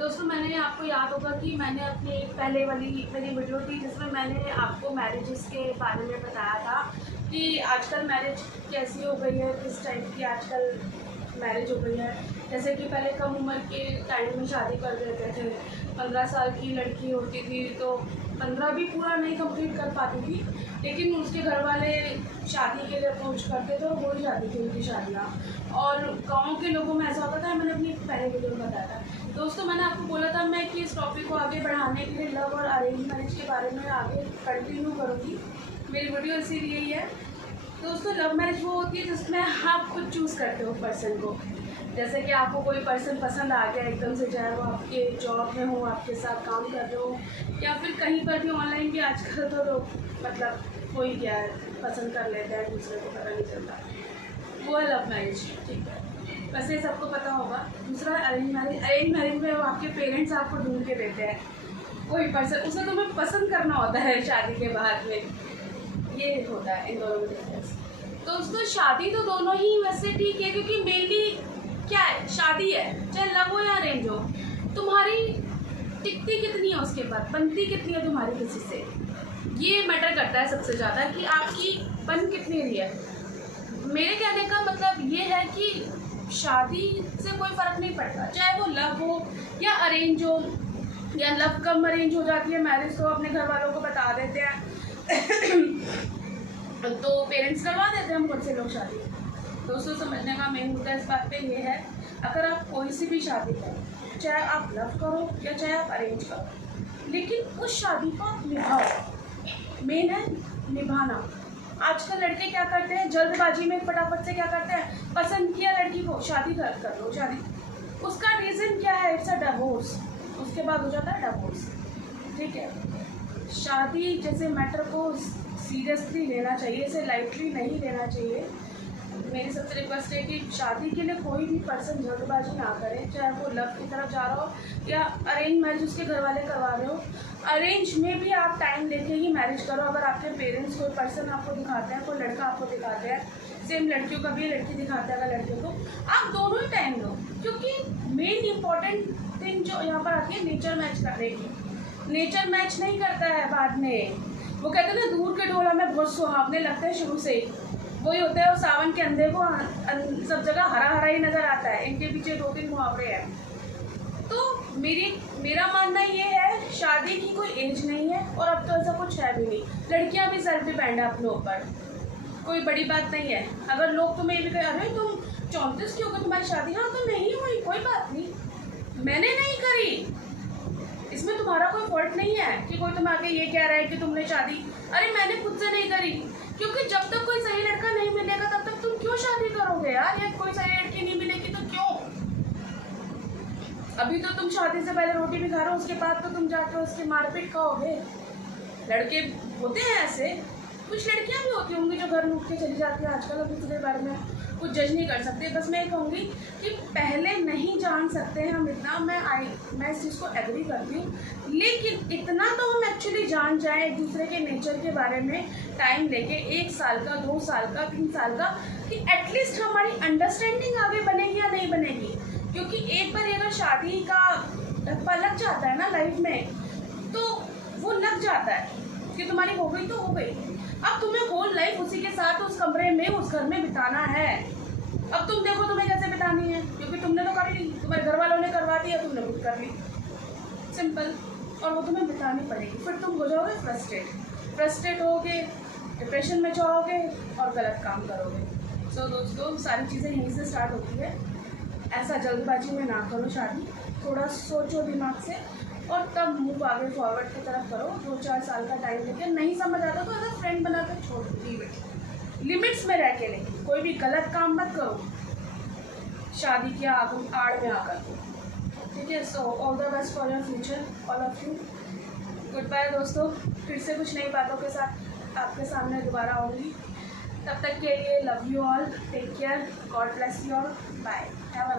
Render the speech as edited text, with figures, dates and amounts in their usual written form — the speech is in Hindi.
दोस्तों मैंने आपको याद होगा कि मैंने अपनी पहले वाली मेरी वीडियो थी जिसमें मैंने आपको मैरिजेस के बारे में बताया था कि आजकल मैरिज कैसी हो गई है, किस टाइप की आजकल मैरिज हो गई है। जैसे कि पहले कम उम्र के टाइम में शादी कर देते थे। 15 साल की लड़की होती थी तो 15 भी पूरा नहीं कंप्लीट कर पाती थी, लेकिन उसके घर वाले शादी के लिए अप्रोच करते थे और हो ही जाती थी उनकी शादियाँ। और गाँव के लोगों में ऐसा होता था, मैंने अपनी पहले वीडियो में बताया था। दोस्तों मैंने आपको बोला था मैं कि इस टॉपिक को आगे बढ़ाने के लिए लव और अरेंज मैरिज के बारे में आगे कंटिन्यू करूँगी। मेरी वीडियो इसीलिए ही है। दोस्तों लव मैरिज वो होती है जिसमें आप खुद चूज़ करते हो पर्सन को। जैसे कि आपको कोई पर्सन पसंद आ गया एकदम से, चाहे वो आपके जॉब में हो, आपके साथ काम कर रहे हो, या फिर कहीं पर भी ऑनलाइन भी आजकल तो लोग मतलब कोई क्या है पसंद कर लेते हैं, दूसरे को पता नहीं चलता। वो है लव मैरिज, ठीक है, वैसे सबको पता होगा। दूसरा अरेंज मैरिज। अरेंज मैरिज में वो आपके पेरेंट्स आपको ढूंढ के देते हैं कोई पर्सन, उसे तुम्हें पसंद करना होता है शादी के बाद में। ये होता है इन दोनों में डिफरेंस। तो दोस्तों शादी तो दोनों ही वैसे ठीक है, क्योंकि मेनली क्या है, शादी है, चाहे लव हो या अरेंज हो, तुम्हारी टिकती कितनी है उसके बाद, बनती कितनी है तुम्हारी किसी से, ये मैटर करता है सबसे ज़्यादा कि आपकी बन कितनी रही है। मेरे कहने का मतलब ये है कि शादी से कोई फ़र्क नहीं पड़ता, चाहे वो लव हो या अरेंज हो, या लव कम अरेंज हो जाती है मैरिज तो अपने घर वालों को बता देते हैं तो पेरेंट्स करवा देते हैं हम खुद से लोग शादी। दोस्तों समझने का मेन मुद्दा इस बात पे ये है, अगर आप कोई सी भी शादी करो, चाहे आप लव करो या चाहे आप अरेंज करो, लेकिन उस शादी को आप निभाओ। मेन है निभाना। आजकल लड़के क्या करते हैं, जल्दबाजी में फटाफट से क्या करते हैं, पसंद किया लड़की को शादी कर लो शादी। उसका रीज़न क्या है, इट्स अ डिवोर्स। उसके बाद हो जाता है डिवोर्स, ठीक है। शादी जैसे मैटर को सीरियसली लेना चाहिए, इसे लाइटली नहीं लेना चाहिए। मेरी सबसे रिक्वेस्ट है कि शादी के लिए कोई भी पर्सन जल्दबाजी ना करे, चाहे वो लव की तरफ जा रहा हो या अरेंज मैरिज उसके घर वाले करवा रहे हो। अरेंज में भी आप टाइम लेके ही मैरिज करो। अगर आपके पेरेंट्स कोई पर्सन आपको दिखाते हैं, कोई लड़का आपको दिखाते हैं, सेम लड़कियों का भी लड़की दिखाते हैं अगर लड़कियों को, आप दोनों ही टाइम लो। क्योंकि मेन इम्पॉर्टेंट थिंग जो यहाँ पर आती है नेचर मैच करने की। नेचर मैच नहीं करता है बाद में। वो कहते हैं ना, दूर के ढोल हमें बहुत सुहावने लगते हैं शुरू से ही, वही होता है। वो सावन के अंधे को सब जगह हरा हरा ही नज़र आता है, इनके पीछे 2-3 मुहावरे हैं। तो मेरा मानना ये है, शादी की कोई एज नहीं है और अब तो ऐसा कुछ है भी नहीं। लड़कियां भी सेल्फ डिपेंड है अपने ऊपर, कोई बड़ी बात नहीं है। अगर लोग तुम्हें ये भी कहें, अरे तुम 34 की हो गई तुम्हारी शादी, हाँ तो नहीं हुई, कोई बात नहीं, मैंने नहीं करी, इसमें तुम्हारा कोई फॉल्ट नहीं है कि कोई तुम्हें आके ये कह रहा है कि तुमने शादी, अरे मैंने खुद से नहीं करी। क्योंकि जब तक कोई सही लड़का नहीं मिलेगा तब तक तुम क्यों शादी करोगे यार, या कोई सही लड़की नहीं मिलेगी तो क्यों। अभी तो तुम शादी से पहले रोटी भी खा रहे हो, उसके बाद तो तुम जाके उसकी मारपीट खाओगे। लड़के होते हैं ऐसे, कुछ लड़कियां भी होती होंगी जो घर लूट के चली जाती है आजकल। अभी इसके बारे में कुछ जज नहीं कर सकते। बस मैं ये कहूँगी कि पहले नहीं जान सकते हैं हम इतना, मैं इस चीज़ को एग्री करती हूँ, लेकिन इतना तो हम एक्चुअली जान जाएं एक दूसरे के नेचर के बारे में, टाइम लेके 1 साल का, 2 साल का, 3 साल का, कि एटलीस्ट हमारी अंडरस्टैंडिंग आगे बनेगी या नहीं बनेगी। क्योंकि एक बार अगर शादी का धब्बा लग जाता है ना लाइफ में, तो वो लग जाता है कि तुम्हारी हो गई तो हो गई। अब तुम्हें होल लाइफ उसी के साथ उस कमरे में, उस घर में बिताना है। अब तुम देखो तुम्हें कैसे बितानी है, क्योंकि तुमने तो कर ली, तुम्हारे घर वालों ने करवा दिया, तुमने खुद कर ली, सिंपल। और वो तुम्हें बितानी पड़ेगी। फिर तुम हो जाओगे फ्रस्ट्रेट होगे, डिप्रेशन में जाओगे और गलत काम करोगे। सो दोस्तों सारी चीज़ें यहीं से स्टार्ट होती है। ऐसा जल्दबाजी में ना करो शादी, थोड़ा सोचो दिमाग से और तब मूव आगे फॉरवर्ड की तरफ करो। 2-4 साल का टाइम लेके, नहीं समझ आता तो अगर फ्रेंड बना कर छोड़ दो, लिमिट्स में रह के, लेकिन कोई भी गलत काम मत करो शादी की आड़ में आकर, ठीक है। So all the best for your future all of you. Goodbye दोस्तों, फिर से कुछ नई बातों के साथ आपके सामने दोबारा आऊँगी। तब तक के लिए love you all, take care, God bless you all, bye, have a nice day.